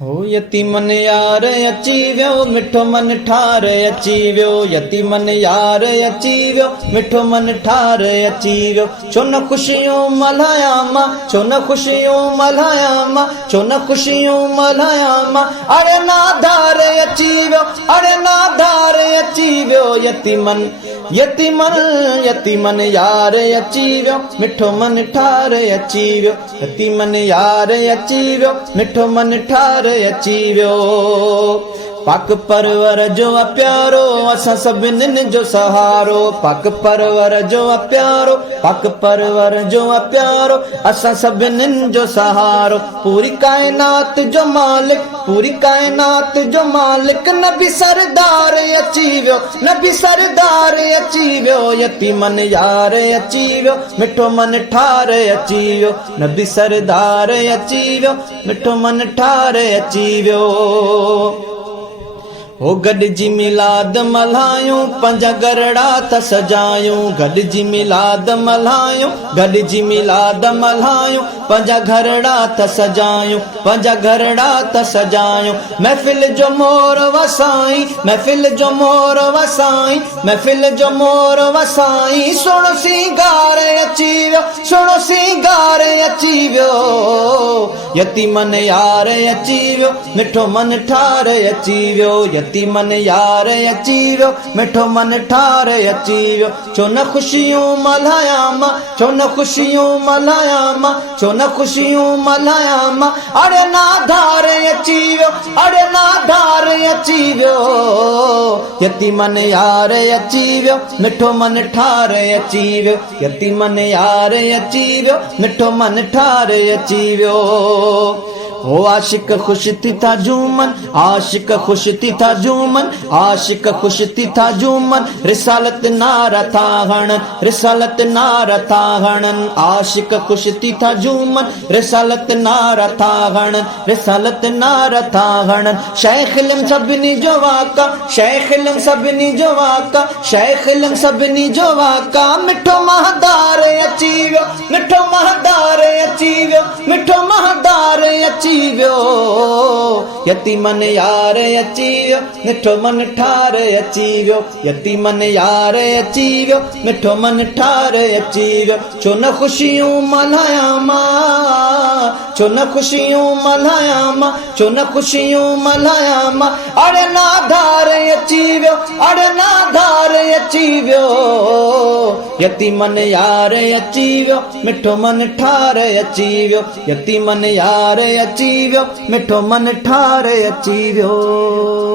हो यतीमन यार अची वियो मिठो मन ठार अची वियो यतीमन यार अची वियो मिठो मन ठार अची वियो छो न खुशियूं मल्हायां मां छो न खुशियूं मल्हायां मां छो न खुशियूं मल्हायां मां अड़े नादार अची वियो अड़े नादार अची वियो यतीमन यतीमन यतीमन यार अची वियो मिठो मन ठार अची वियो यतीमन यार अची वियो मिठो मन ठार अची वियो पाक परवर जो प्यारो असां सभिनीनि जो सहारो पाक परवर जो प्यारो पाक परवर जो प्यारो असां सभिनीनि जो सहारो पूरी कायनात जो मालिक पूरी कायनात जो मालिक नबी सरदार अची वियो नबी सरदार अची वियो यतीमन यार अची वियो मिठो मन ठार अची वियो नबी सरदार अची वियो मिठो मन ठार अची वियो हो गॾिजी मिलाद मल्हायूं पंहिंजा गरड़ा त सजायूं गॾिजी मिलाद मल्हायूं गॾिजी मिलाद मल्हायूं पंहिंजा गरड़ा त सजायूं पंहिंजा गरड़ा त सजायूं महफ़िल जो मोर वसाई महफ़िल जो मोर वसाई महफ़िल जो मोर वसाई सुहिणो सिंगार अची वियो सुहिणो सिंगार अची वियो यतीमन यार अची वियो मिठो मन ठार अची वियो यतीमन यार अची वियो मिठो मन ठार अची वियो छो न खुशियूं मल्हायां मां छो न खुशियूं मल्हायां मां छो न खुशियूं मल्हायां मां अड़े नादार अची वियो अड़े नादार अची वियो यतीमन यार अची वियो मिठो मन ठार अची वियो यतीमन यार अची वियो मिठो मन ठार अची वियो हो आशिक खुश थी था झूमन आशिक खुश थी था झूमन आशिक खुश थी था झूमन रिसालत नारा था हणन रिसालत नारा था हणन आशिक खुश थी था झूमन रिसालत नारा था हणन रिसालत नारा था हणन शेख इल्म सभिनी जो वाका शेख इल्म सभिनी जो वाका शेख इल्म सभिनी जो वाका मिठो महदार अची वियो मिठो महदार अची वियो मिठो महदार अची वियो यतीमन यार अची वियो मिठो मन ठार अची वियो यतीमन यार अची वियो मिठो मन ठार अची वियो छो न खुशियूं मल्हायां मां छो न खुशियूं मल्हायां मां छो न खुशियूं मल्हायां मां अड़े नादार अची वियो अड़े नादार अची वियो यतीमन यार अची वियो मिठो मन ठार अची वियो यतीमन यार अची वियो मिठो मन ठार अची वियो।